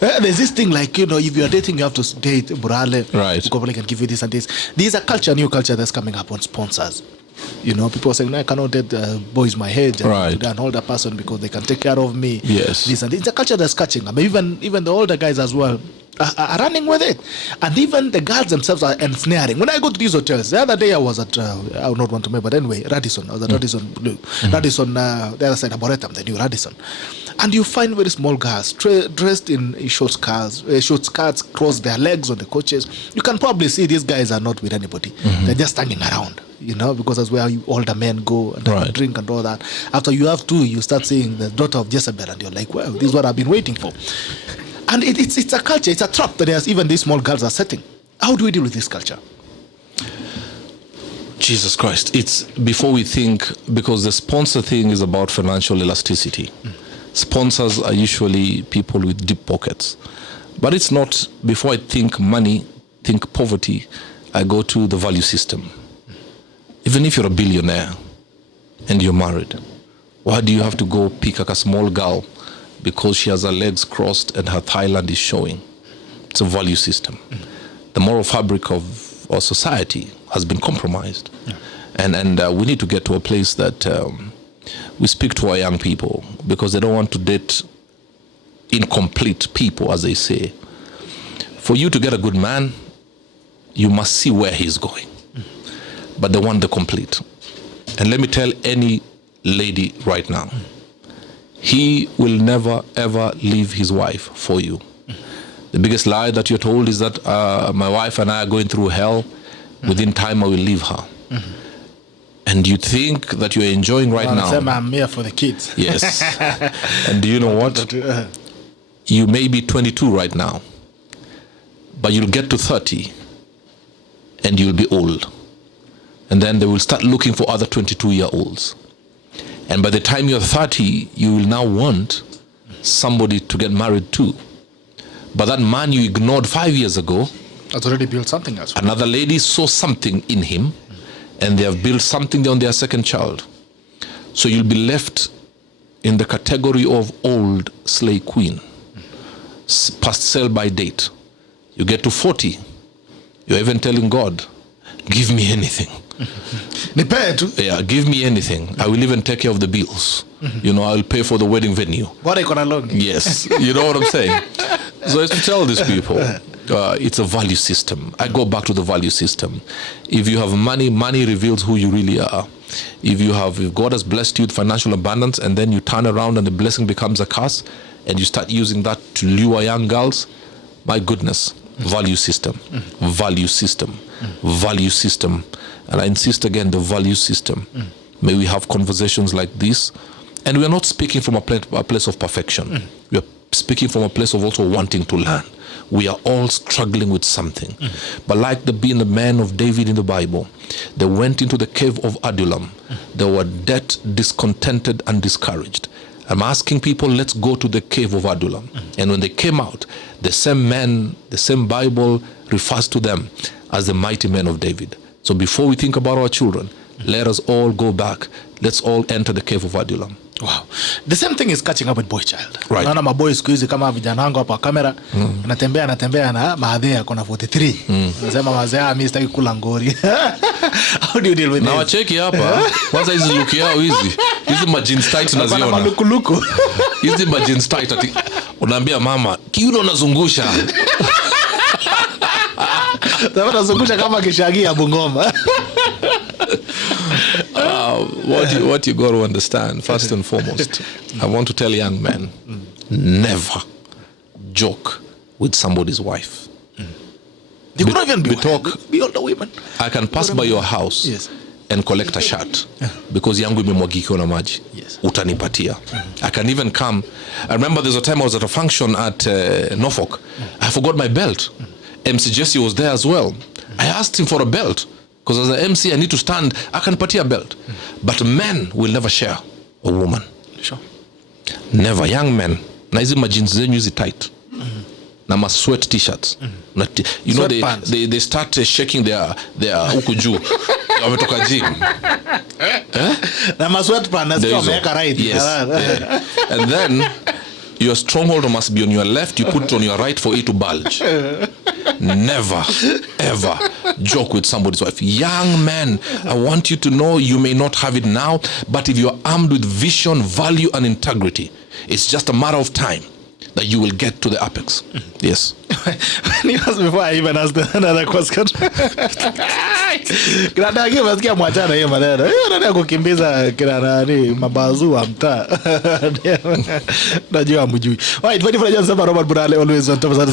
There's this thing like, if you're dating, you have to date Burale. Right. Company can give you this and this. There's a new culture that's coming up on sponsors. People are saying, no, I cannot date boys my age and an older person because they can take care of me. Yes. This and this. It's a culture that's catching up. Even the older guys as well are running with it. And even the girls themselves are ensnaring. When I go to these hotels, the other day I was at, I would not want to remember, but anyway, Radisson. I was at Radisson Blue. Radisson, the other side of Boretum, the new Radisson. And you find very small girls dressed in short skirts, cross their legs on the coaches. You can probably see these guys are not with anybody. They're just hanging around, because that's where older men go and drink and all that. After you have two, you start seeing the daughter of Jezebel, and you're like, well, this is what I've been waiting for. And it's a culture, it's a trap that even these small girls are setting. How do we deal with this culture? Jesus Christ. It's before we think, because the sponsor thing is about financial elasticity. Sponsors are usually people with deep pockets. But it's not, before I think money, think poverty, I go to the value system. Even if you're a billionaire and you're married, why do you have to go pick a small girl because she has her legs crossed and her Thailand is showing? It's a value system. The moral fabric of our society has been compromised. And we need to get to a place that we speak to our young people, because they don't want to date incomplete people, as they say. For you to get a good man, you must see where he's going. But they want the complete. And let me tell any lady right now, he will never ever leave his wife for you. The biggest lie that you're told is that my wife and I are going through hell. Within time I will leave her. And you think that you're enjoying right now. I'm here for the kids. Yes. And do you know what? You may be 22 right now, but you'll get to 30 and you'll be old. And then they will start looking for other 22-year-olds. And by the time you're 30, you will now want somebody to get married to. But that man you ignored 5 years ago has already built something else. Another lady saw something in him, and they have built something on their second child. So you'll be left in the category of old slay queen, past sell by date. You get to 40, you're even telling God, give me anything. Yeah, give me anything. I will even take care of the bills. I'll pay for the wedding venue. What are you gonna learn? Yes, you know what I'm saying? So I used to tell these people, it's a value system. I go back to the value system. If you have money, money reveals who you really are. If God has blessed you with financial abundance, and then you turn around and the blessing becomes a curse, and you start using that to lure young girls, my goodness, value system, value system, value system. And I insist again, the value system. May we have conversations like this. And we are not speaking from a place of perfection. We are speaking from a place of also wanting to learn. We are all struggling with something. But like being the man of David in the Bible, they went into the cave of Adullam. They were dead, discontented, and discouraged. I'm asking people, let's go to the cave of Adullam. And when they came out, the same man, the same Bible refers to them as the mighty men of David. So before we think about our children, let us all go back. Let's all enter the cave of Adullam. Wow. The same thing is catching up with boy child. Right. Naona maboy siku hizi kama vijana wangu hapa kamera, anatembea na maadhi yako na 43. Anasema mazee mimi sitaki kula ngori. How do you deal with this? Na wacheki hapa, kwanza hizi look yao hizi. Hizi jeans tight tunaziona. Malukuluku. Hizi jeans tight ati unaambia mama, kiuno unazungusha. Unazungusha kama kishagia Bungoma. What you got to understand, first and foremost, I want to tell young men, never joke with somebody's wife. You could not even be older women. I can pass by your house and collect a shirt because yangu imemwagikiwa na maji. Utanipatia. I can even come. I remember there's a time I was at a function at Norfolk. I forgot my belt. MC Jesse was there as well. I asked him for a belt because as an MC I need to stand. I can put a belt. But men will never share a woman. Sure. Never. Young men. Na hizi jeans zenyu hizi tight. Na ma sweat t-shirts. You know they start shaking their huku juu. Wametoka gym. Na ma sweat pants wameweka right. Yes. And then Your stronghold must be on your left. You put it on your right for it to bulge. Never, ever joke with somebody's wife. Young man, I want you to know you may not have it now, but if you are armed with vision, value, and integrity, it's just a matter of time that you will get to the apex. Yes. Before I even asked another question. Grada give us mwachana hiyo maneno. Hiyo ndio kukimbiza kila nani mabazu wa mtaa. Najua mjui. Alright, 24 Robert Burale always on top of the